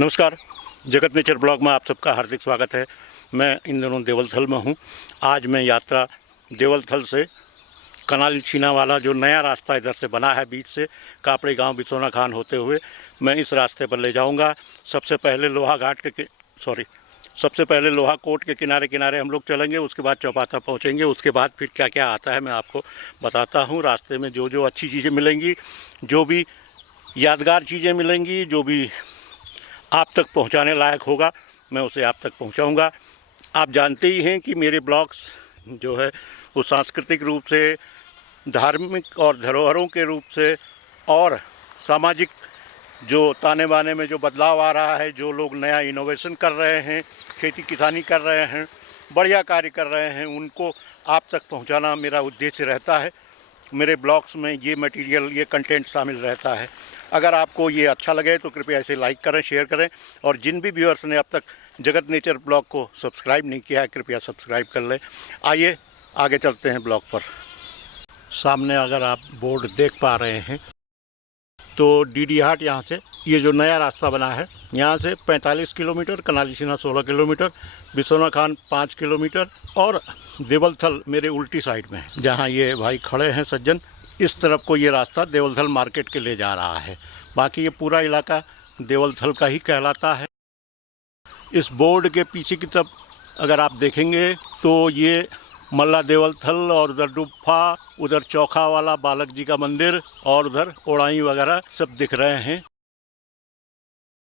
नमस्कार, जगत nature blog में आप सबका हार्दिक स्वागत है। मैं इन दिनों देवलथल में हूँ। आज मैं यात्रा देवलथल से कनाली छीना वाला जो नया रास्ता इधर से बना है, बीच से कापड़ी गांव बिसोना खान होते हुए मैं इस रास्ते पर ले जाऊंगा। सबसे पहले लोहा कोट के किनारे किनारे हम लोग चलेंगे, उसके बाद चौपाता पहुँचेंगे। उसके बाद फिर क्या क्या आता है मैं आपको बताता हूँ। रास्ते में जो जो अच्छी चीज़ें मिलेंगी, जो भी यादगार चीज़ें मिलेंगी, जो भी आप तक पहुंचाने लायक होगा, मैं उसे आप तक पहुंचाऊंगा। आप जानते ही हैं कि मेरे ब्लॉग्स जो है वो सांस्कृतिक रूप से, धार्मिक और धरोहरों के रूप से और सामाजिक जो ताने बाने में जो बदलाव आ रहा है, जो लोग नया इनोवेशन कर रहे हैं, खेती किसानी कर रहे हैं, बढ़िया कार्य कर रहे हैं, उनको आप तक पहुंचाना मेरा उद्देश्य रहता है। मेरे ब्लॉग्स में ये मटेरियल, ये कंटेंट शामिल रहता है। अगर आपको ये अच्छा लगे तो कृपया इसे लाइक करें, शेयर करें, और जिन भी व्यूअर्स ने अब तक जगत नेचर ब्लॉग को सब्सक्राइब नहीं किया है, कृपया सब्सक्राइब कर लें। आइए आगे चलते हैं ब्लॉग पर। सामने अगर आप बोर्ड देख पा रहे हैं तो डीडी हाट, यहाँ से ये जो नया रास्ता बना है, यहाँ से 45 किलोमीटर, कनाली छीना 16 किलोमीटर, बिसोना खान 5 किलोमीटर और देवलथल मेरे उल्टी साइड में है, जहाँ ये भाई खड़े हैं सज्जन। इस तरफ को ये रास्ता देवलथल मार्केट के ले जा रहा है। बाकी ये पूरा इलाका देवलथल का ही कहलाता है। इस बोर्ड के पीछे की तरफ अगर आप देखेंगे तो ये मल्ला देवलथल और उधर डुब्फा, उधर चौखा वाला बालक जी का मंदिर और उधर ओड़ाई वगैरह सब दिख रहे हैं।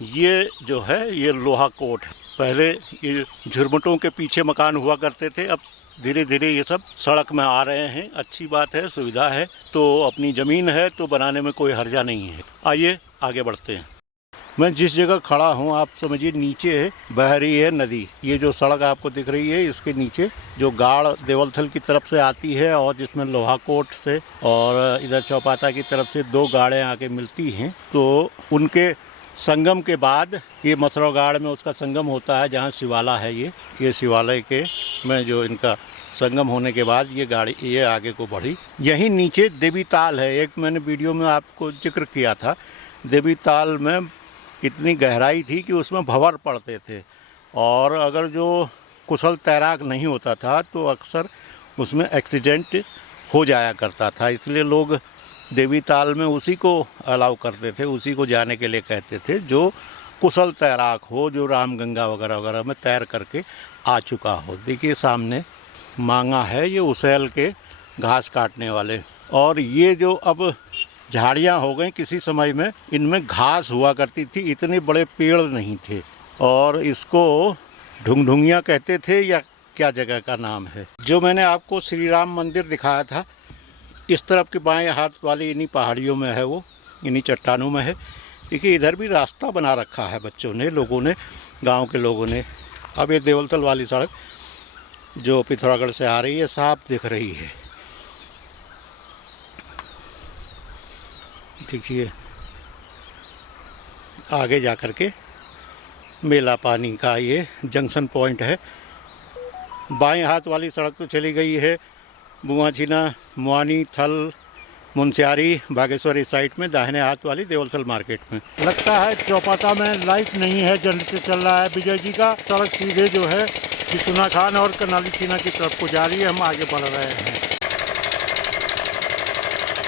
ये जो है ये लोहा कोट है। पहले ये झुरमुटों के पीछे मकान हुआ करते थे, अब धीरे धीरे ये सब सड़क में आ रहे हैं। अच्छी बात है, सुविधा है, तो अपनी ज़मीन है तो बनाने में कोई हर्जा नहीं है। आइए आगे बढ़ते हैं। मैं जिस जगह खड़ा हूँ आप समझिए नीचे बह रही है नदी। ये जो सड़क आपको दिख रही है, इसके नीचे जो गाड़ देवलथल की तरफ से आती है और जिसमें लोहा कोट से और इधर चौपाता की तरफ से दो गाड़ें आके मिलती हैं, तो उनके संगम के बाद ये मथुरागाड़ में उसका संगम होता है, जहाँ शिवाला है। ये शिवालय के में जो इनका संगम होने के बाद ये गाड़ी ये आगे को बढ़ी। यहीं नीचे देवी ताल है। एक मैंने वीडियो में आपको जिक्र किया था, देवी ताल में इतनी गहराई थी कि उसमें भंवर पड़ते थे, और अगर जो कुशल तैराक नहीं होता था तो अक्सर उसमें एक्सीडेंट हो जाया करता था। इसलिए लोग देवी ताल में उसी को अलाउ करते थे, उसी को जाने के लिए कहते थे जो कुशल तैराक हो, जो रामगंगा वगैरह वगैरह में तैर करके आ चुका हो। देखिए सामने मांगा है, ये उसेल के घास काटने वाले। और ये जो अब झाड़ियाँ हो गई, किसी समय में इनमें घास हुआ करती थी, इतने बड़े पेड़ नहीं थे, और इसको ढुंगढुंगिया कहते थे या क्या जगह का नाम है। जो मैंने आपको श्री राम मंदिर दिखाया था, इस तरफ के बाएं हाथ वाली इन्हीं पहाड़ियों में है, वो इन्हीं चट्टानों में है। देखिए इधर भी रास्ता बना रखा है बच्चों ने, लोगों ने, गांव के लोगों ने। अब ये देवलथल वाली सड़क जो पिथौरागढ़ से आ रही है साफ दिख रही है। देखिए आगे जा कर के मेला पानी का ये जंक्शन पॉइंट है। बाएं हाथ वाली सड़क तो चली गई है बुआछीना, मुआनी, थल, मुनस्यारी, बागेश्वर इस साइड में। दाहिने हाथ वाली देवलथल मार्केट में। लगता है चौपाता में लाइट नहीं है, जनरेटर चल रहा है विजय जी का। सड़क सीधे जो है बिसोना खान और कनाली छीना की तरफ को जा रही है। हम आगे बढ़ रहे हैं।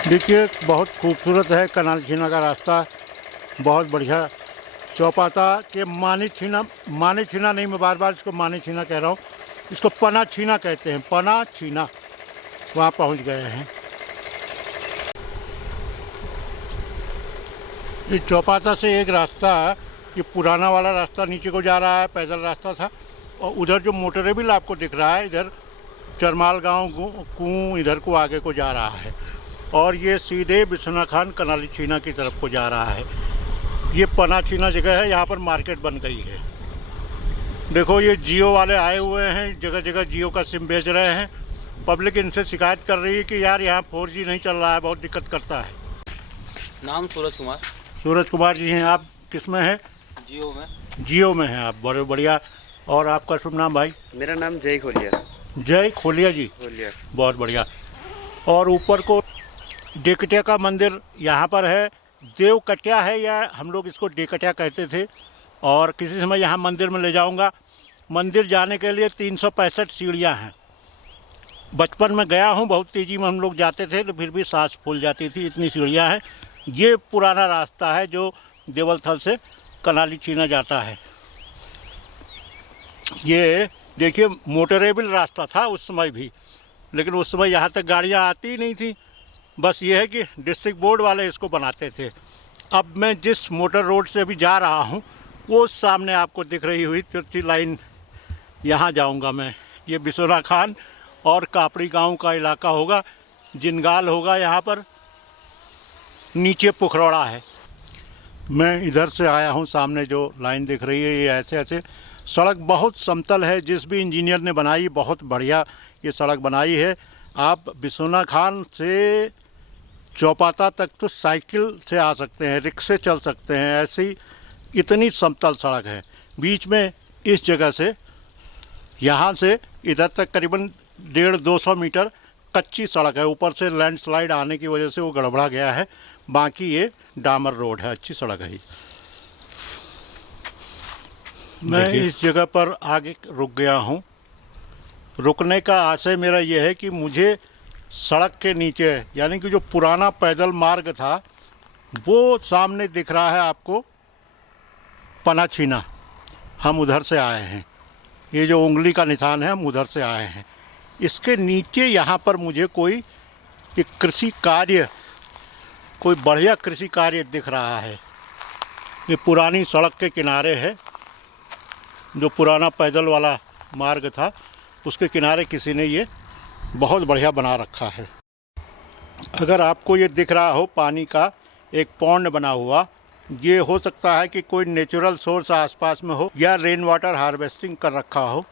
देखिए बहुत खूबसूरत है कनाली छीना का रास्ता, बहुत बढ़िया। चौपाता के मानी छीना नहीं, मैं बार बार इसको मानी छीना कह रहा हूँ, इसको पना छीना कहते हैं, पना छीना। वहाँ पहुँच गए हैं। इस चौपाता से एक रास्ता, ये पुराना वाला रास्ता नीचे को जा रहा है, पैदल रास्ता था, और उधर जो मोटरे बिल आपको दिख रहा है, इधर चरमाल गांव कुँ इधर को आगे को जा रहा है, और ये सीधे बिसोना खान कनाली छीना की तरफ को जा रहा है। ये पना छीना जगह है, यहाँ पर मार्केट बन गई है। देखो ये जियो वाले आए हुए हैं, जगह जगह जियो का सिम बेच रहे हैं। पब्लिक इनसे शिकायत कर रही है कि यार यहाँ 4G नहीं चल रहा है, बहुत दिक्कत करता है। नाम सूरज कुमार। सूरज कुमार जी हैं। आप किस में हैं? जियो में। जियो में हैं आप, बड़े बढ़िया। और आपका शुभ नाम भाई? मेरा नाम जय खोलिया। जय खोलिया जी, खोलिया, बहुत बढ़िया। और ऊपर को डेकटिया का मंदिर यहाँ पर है। देव कटिया है, या हम लोग इसको डेकटिया कहते थे। और किसी समय यहाँ मंदिर में ले जाऊँगा। मंदिर जाने के लिए 365 सीढ़ियाँ हैं। बचपन में गया हूँ, बहुत तेज़ी में हम लोग जाते थे तो फिर भी सांस फूल जाती थी, इतनी सीढ़ियाँ हैं। ये पुराना रास्ता है जो देवलथल से कनाली छीना जाता है। ये देखिए मोटरेबल रास्ता था उस समय भी, लेकिन उस समय यहाँ तक गाड़ियाँ आती ही नहीं थी। बस ये है कि डिस्ट्रिक्ट बोर्ड वाले इसको बनाते थे। अब मैं जिस मोटर रोड से अभी जा रहा हूँ वो सामने आपको दिख रही हुई तिरछी लाइन, यहाँ जाऊँगा मैं। ये बिसोना खान और कापड़ी गांव का इलाका होगा, जिनगाल होगा यहाँ पर, नीचे पुखरौड़ा है। मैं इधर से आया हूँ, सामने जो लाइन दिख रही है ये ऐसे ऐसे सड़क बहुत समतल है। जिस भी इंजीनियर ने बनाई बहुत बढ़िया ये सड़क बनाई है। आप बिसोना खान से चौपाता तक तो साइकिल से आ सकते हैं, रिक्शे चल सकते हैं, ऐसी इतनी समतल सड़क है। बीच में इस जगह से यहाँ से इधर तक करीबन 150-200 मीटर कच्ची सड़क है। ऊपर से लैंडस्लाइड आने की वजह से वो गड़बड़ा गया है, बाकी ये डामर रोड है, अच्छी सड़क है। मैं इस जगह पर आगे रुक गया हूँ। रुकने का आशय मेरा यह है कि मुझे सड़क के नीचे, यानी कि जो पुराना पैदल मार्ग था वो सामने दिख रहा है आपको, पनाछीना। हम उधर से आए हैं, ये जो उंगली का निशान है हम उधर से आए हैं। इसके नीचे यहाँ पर मुझे कोई एक कृषि कार्य, कोई बढ़िया कृषि कार्य दिख रहा है। ये पुरानी सड़क के किनारे है, जो पुराना पैदल वाला मार्ग था उसके किनारे किसी ने ये बहुत बढ़िया बना रखा है। अगर आपको ये दिख रहा हो पानी का एक पॉन्ड बना हुआ, ये हो सकता है कि कोई नेचुरल सोर्स आसपास में हो या रेन वाटर हार्वेस्टिंग कर रखा हो।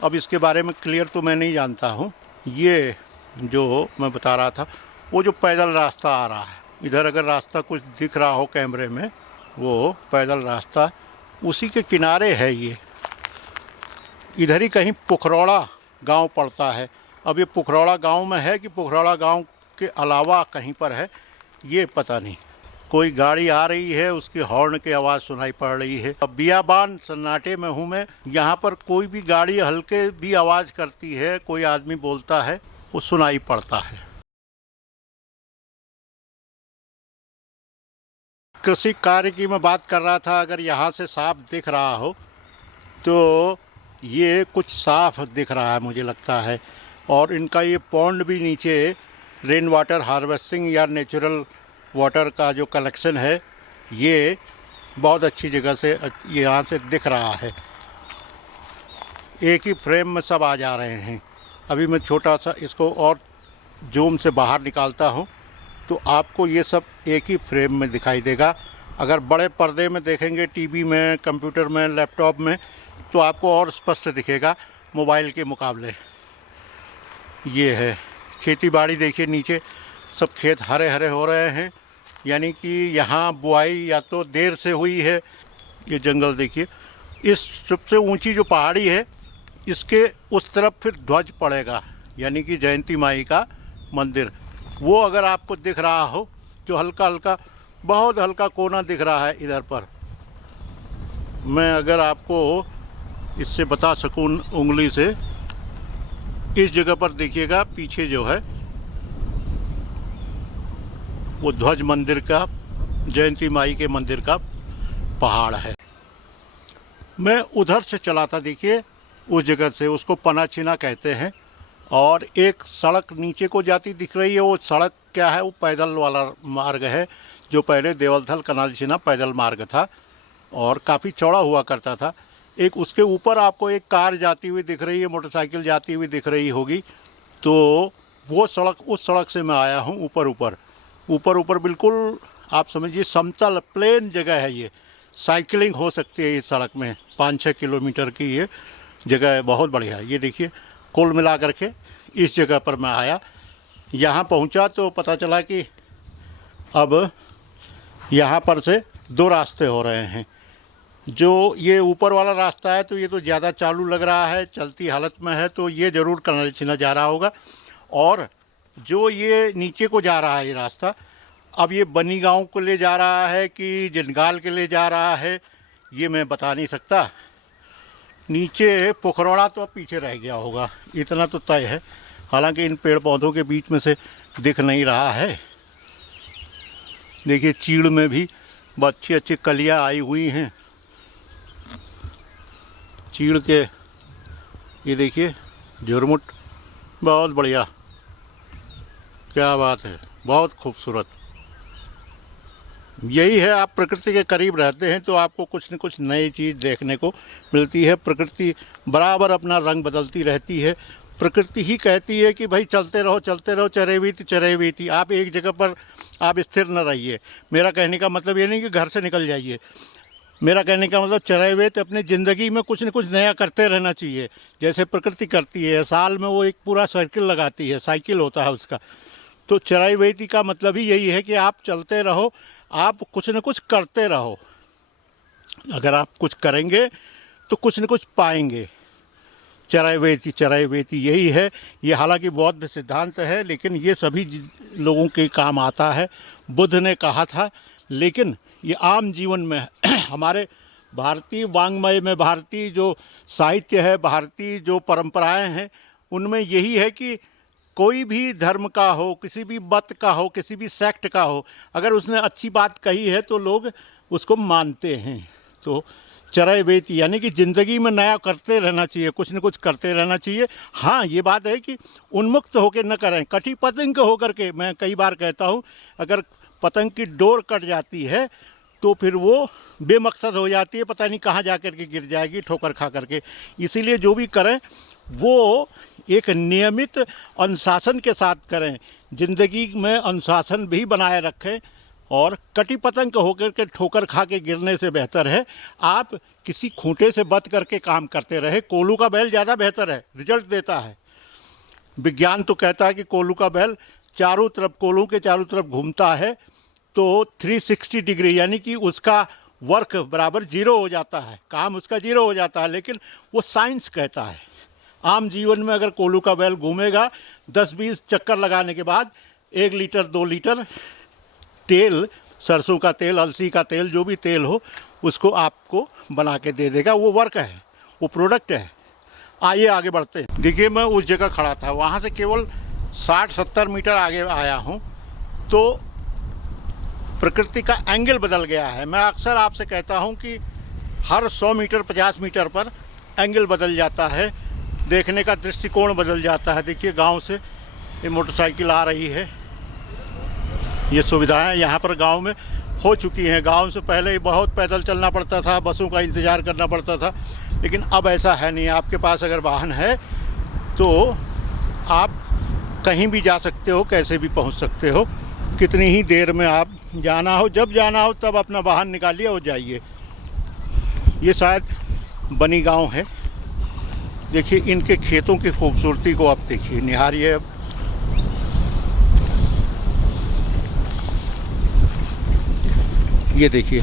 अब इसके बारे में क्लियर तो मैं नहीं जानता हूँ। ये जो मैं बता रहा था वो जो पैदल रास्ता आ रहा है, इधर अगर रास्ता कुछ दिख रहा हो कैमरे में, वो पैदल रास्ता उसी के किनारे है। ये इधर ही कहीं पुखरौड़ा गांव पड़ता है। अब ये पुखरौड़ा गांव में है कि पुखरौड़ा गांव के अलावा कहीं पर है, ये पता नहीं। कोई गाड़ी आ रही है, उसकी हॉर्न की आवाज़ सुनाई पड़ रही है। अब बियाबान सन्नाटे में हूँ मैं, यहाँ पर कोई भी गाड़ी हल्के भी आवाज़ करती है, कोई आदमी बोलता है, वो सुनाई पड़ता है। कृषि कार्य की मैं बात कर रहा था। अगर यहाँ से साफ दिख रहा हो तो ये कुछ साफ दिख रहा है मुझे लगता है। और इनका ये पॉन्ड भी नीचे रेन वाटर हार्वेस्टिंग या नेचुरल वाटर का जो कलेक्शन है, ये बहुत अच्छी जगह से यहाँ से दिख रहा है। एक ही फ्रेम में सब आ जा रहे हैं। अभी मैं छोटा सा इसको और जूम से बाहर निकालता हूँ तो आपको ये सब एक ही फ्रेम में दिखाई देगा। अगर बड़े पर्दे में देखेंगे, टीवी में, कंप्यूटर में, लैपटॉप में, तो आपको और स्पष्ट दिखेगा मोबाइल के मुकाबले। ये है खेती बाड़ी, देखिए नीचे सब खेत हरे हरे हो रहे हैं, यानी कि यहाँ बुआई या तो देर से हुई है। ये जंगल देखिए, इस सबसे ऊंची जो पहाड़ी है इसके उस तरफ फिर ध्वज पड़ेगा, यानी कि जयंती माई का मंदिर। वो अगर आपको दिख रहा हो, जो हल्का हल्का, बहुत हल्का कोना दिख रहा है इधर पर, मैं अगर आपको इससे बता सकूं उंगली से, इस जगह पर देखिएगा पीछे जो है वो ध्वज मंदिर का, जयंती माई के मंदिर का पहाड़ है। मैं उधर से चला था, देखिए उस जगह से, उसको पनाछीना कहते हैं। और एक सड़क नीचे को जाती दिख रही है, वो सड़क क्या है, वो पैदल वाला मार्ग है, जो पहले देवलथल कनालीछीना पैदल मार्ग था और काफ़ी चौड़ा हुआ करता था। एक उसके ऊपर आपको एक कार जाती हुई दिख रही है, मोटरसाइकिल जाती हुई दिख रही होगी, तो वो सड़क, उस सड़क से मैं आया हूँ। ऊपर बिल्कुल आप समझिए समतल प्लेन जगह है। ये साइकिलिंग हो सकती है इस सड़क में, 5-6 किलोमीटर की ये जगह है, बहुत बढ़िया है। ये देखिए कुल मिला करके इस जगह पर मैं आया, यहाँ पहुँचा तो पता चला कि अब यहाँ पर से 2 रास्ते हो रहे हैं। जो ये ऊपर वाला रास्ता है तो ये तो ज़्यादा चालू लग रहा है, चलती हालत में है, तो ये ज़रूर कनालीछीना जा रहा होगा। और जो ये नीचे को जा रहा है ये रास्ता, अब ये बनी गांव को ले जा रहा है कि जिनगाल के ले जा रहा है, ये मैं बता नहीं सकता। नीचे पोखरौड़ा तो अब पीछे रह गया होगा, इतना तो तय है। हालांकि इन पेड़ पौधों के बीच में से दिख नहीं रहा है। देखिए चीड़ में भी बहुत अच्छी अच्छी कलियाँ आई हुई हैं चीड़ के। ये देखिए झुरमुट, बहुत बढ़िया, क्या बात है, बहुत खूबसूरत। यही है, आप प्रकृति के करीब रहते हैं तो आपको कुछ न कुछ नई चीज़ देखने को मिलती है। प्रकृति बराबर अपना रंग बदलती रहती है। प्रकृति ही कहती है कि भाई चलते रहो चलते रहो, चरे बीती। आप एक जगह पर आप स्थिर न रहिए। मेरा कहने का मतलब ये नहीं कि घर से निकल जाइए, मेरा कहने का मतलब चरे हुए तो अपनी ज़िंदगी में कुछ न कुछ नया करते रहना चाहिए, जैसे प्रकृति करती है। साल में वो एक पूरा सर्किल लगाती है, साइकिल होता है उसका। तो चराई वेती का मतलब ही यही है कि आप चलते रहो, आप कुछ न कुछ करते रहो। अगर आप कुछ करेंगे तो कुछ न कुछ पाएंगे। चराई वेती यही है। ये हालांकि बौद्ध सिद्धांत है, लेकिन ये सभी लोगों के काम आता है। बुद्ध ने कहा था, लेकिन ये आम जीवन में हमारे भारतीय वाङ्मय में, भारतीय जो साहित्य है, भारतीय जो परंपराएं हैं, उनमें यही है कि कोई भी धर्म का हो, किसी भी मत का हो, किसी भी सेक्ट का हो, अगर उसने अच्छी बात कही है तो लोग उसको मानते हैं। तो चराई वेती यानी कि ज़िंदगी में नया करते रहना चाहिए, कुछ न कुछ करते रहना चाहिए। हाँ, ये बात है कि उन्मुक्त होकर न करें, कटी पतंग होकर के। मैं कई बार कहता हूँ, अगर पतंग की डोर कट जाती है तो फिर वो बेमकसद हो जाती है, पता नहीं कहाँ जा कर के गिर जाएगी ठोकर खा करके। इसीलिए जो भी करें वो एक नियमित अनुशासन के साथ करें, ज़िंदगी में अनुशासन भी बनाए रखें। और कटी पतंग होकर के ठोकर खा के गिरने से बेहतर है आप किसी खूंटे से बच करके काम करते रहे। कोल्हू का बैल ज़्यादा बेहतर है, रिजल्ट देता है। विज्ञान तो कहता है कि कोल्हू का बैल चारों तरफ, कोल्हू के चारों तरफ घूमता है तो 360 डिग्री, यानी कि उसका वर्क बराबर जीरो हो जाता है, काम उसका जीरो हो जाता है। लेकिन वो साइंस कहता है, आम जीवन में अगर कोल्हू का बैल घूमेगा 10-20 चक्कर लगाने के बाद 1 लीटर 2 लीटर तेल, सरसों का तेल, अलसी का तेल, जो भी तेल हो, उसको आपको बना के दे देगा। वो वर्क है, वो प्रोडक्ट है। आइए आगे बढ़ते हैं। देखिए मैं उस जगह खड़ा था, वहाँ से केवल 60-70 मीटर आगे आया हूँ तो प्रकृति का एंगल बदल गया है। मैं अक्सर आपसे कहता हूँ कि हर 100 मीटर 50 मीटर पर एंगल बदल जाता है, देखने का दृष्टिकोण बदल जाता है। देखिए गांव से ये मोटरसाइकिल आ रही है। ये सुविधाएं यहाँ पर गांव में हो चुकी हैं। गांव से पहले बहुत पैदल चलना पड़ता था, बसों का इंतज़ार करना पड़ता था, लेकिन अब ऐसा है नहीं। आपके पास अगर वाहन है तो आप कहीं भी जा सकते हो, कैसे भी पहुँच सकते हो। कितनी ही देर में आप जाना हो, जब जाना हो तब अपना वाहन निकालिए और जाइए। ये शायद बनी गांव है। देखिए इनके खेतों की खूबसूरती को आप देखिए, निहारिए। अब ये देखिए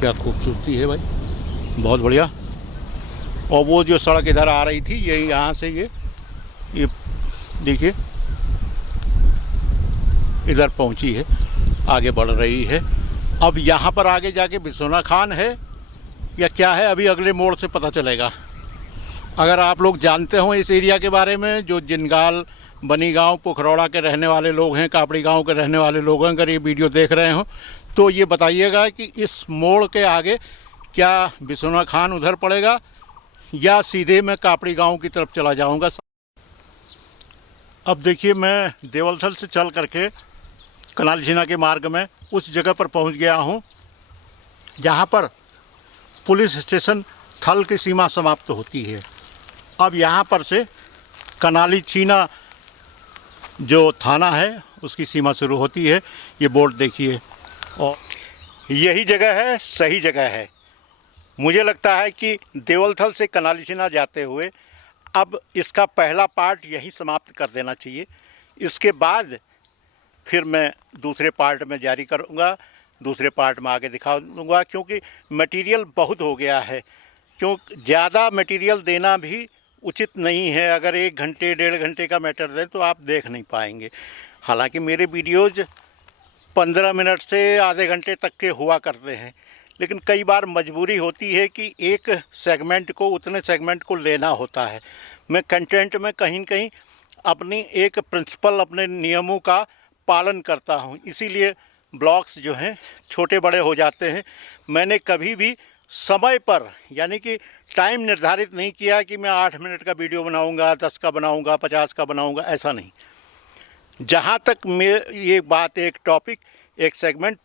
क्या खूबसूरती है भाई, बहुत बढ़िया। और वो जो सड़क इधर आ रही थी, ये यहाँ से ये देखिए इधर पहुंची है, आगे बढ़ रही है। अब यहाँ पर आगे जाके बिसोना खान है या क्या है, अभी अगले मोड़ से पता चलेगा। अगर आप लोग जानते हो इस एरिया के बारे में, जो जिनगाल, बनी गांव, पोखरौड़ा के रहने वाले लोग हैं, कापड़ी गांव के रहने वाले लोग हैं, अगर ये वीडियो देख रहे हो तो ये बताइएगा कि इस मोड़ के आगे क्या बिसोना खान उधर पड़ेगा या सीधे मैं कापड़ी गांव की तरफ चला जाऊंगा। अब देखिए मैं देवलथल से चल करके कनालझीना के मार्ग में उस जगह पर पहुंच गया हूं जहां पर पुलिस स्टेशन थल की सीमा समाप्त होती है। अब यहां पर से कनालीछीना जो थाना है उसकी सीमा शुरू होती है। ये बोर्ड देखिए, और यही जगह है, सही जगह है। मुझे लगता है कि देवलथल से कनालीछीना जाते हुए अब इसका पहला पार्ट यही समाप्त कर देना चाहिए। इसके बाद फिर मैं दूसरे पार्ट में जारी करूँगा, दूसरे पार्ट में आगे दिखा दूँगा, क्योंकि मटेरियल बहुत हो गया है। क्यों ज़्यादा मटेरियल देना भी उचित नहीं है। अगर 1 घंटे 1.5 घंटे का मैटर दें तो आप देख नहीं पाएंगे। हालांकि मेरे वीडियोज़ 15 मिनट से आधे घंटे तक के हुआ करते हैं, लेकिन कई बार मजबूरी होती है कि एक सेगमेंट को उतने सेगमेंट को लेना होता है। मैं कंटेंट में कहीं न कहीं अपनी एक प्रिंसिपल, अपने नियमों का पालन करता हूँ, इसीलिए ब्लॉग्स जो हैं छोटे बड़े हो जाते हैं। मैंने कभी भी समय पर, यानी कि टाइम निर्धारित नहीं किया कि मैं 8 मिनट का वीडियो बनाऊंगा, 10 का बनाऊंगा, 50 का बनाऊंगा, ऐसा नहीं। जहाँ तक ये बात, एक टॉपिक, एक सेगमेंट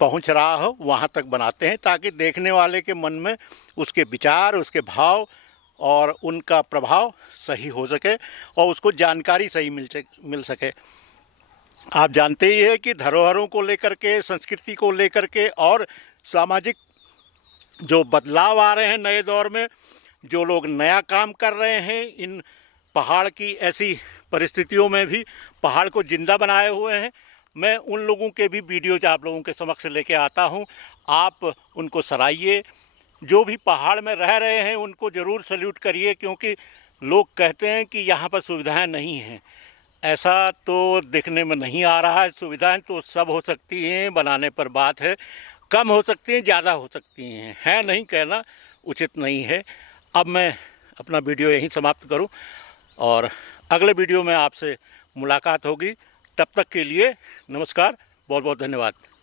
पहुँच रहा हो वहाँ तक बनाते हैं, ताकि देखने वाले के मन में उसके विचार, उसके भाव और उनका प्रभाव सही हो सके और उसको जानकारी सही मिल सके। आप जानते ही हैं कि धरोहरों को लेकर के, संस्कृति को लेकर के और सामाजिक जो बदलाव आ रहे हैं नए दौर में, जो लोग नया काम कर रहे हैं, इन पहाड़ की ऐसी परिस्थितियों में भी पहाड़ को ज़िंदा बनाए हुए हैं, मैं उन लोगों के भी वीडियोज आप लोगों के समक्ष लेके आता हूं। आप उनको सराहिए। जो भी पहाड़ में रह रहे हैं उनको ज़रूर सल्यूट करिए, क्योंकि लोग कहते हैं कि यहाँ पर सुविधाएं नहीं हैं। ऐसा तो दिखने में नहीं आ रहा है। सुविधाएं तो सब हो सकती हैं, बनाने पर बात है। कम हो सकती हैं, ज़्यादा हो सकती हैं, है नहीं कहना उचित नहीं है। अब मैं अपना वीडियो यहीं समाप्त करूं और अगले वीडियो में आपसे मुलाकात होगी। तब तक के लिए नमस्कार, बहुत बहुत धन्यवाद।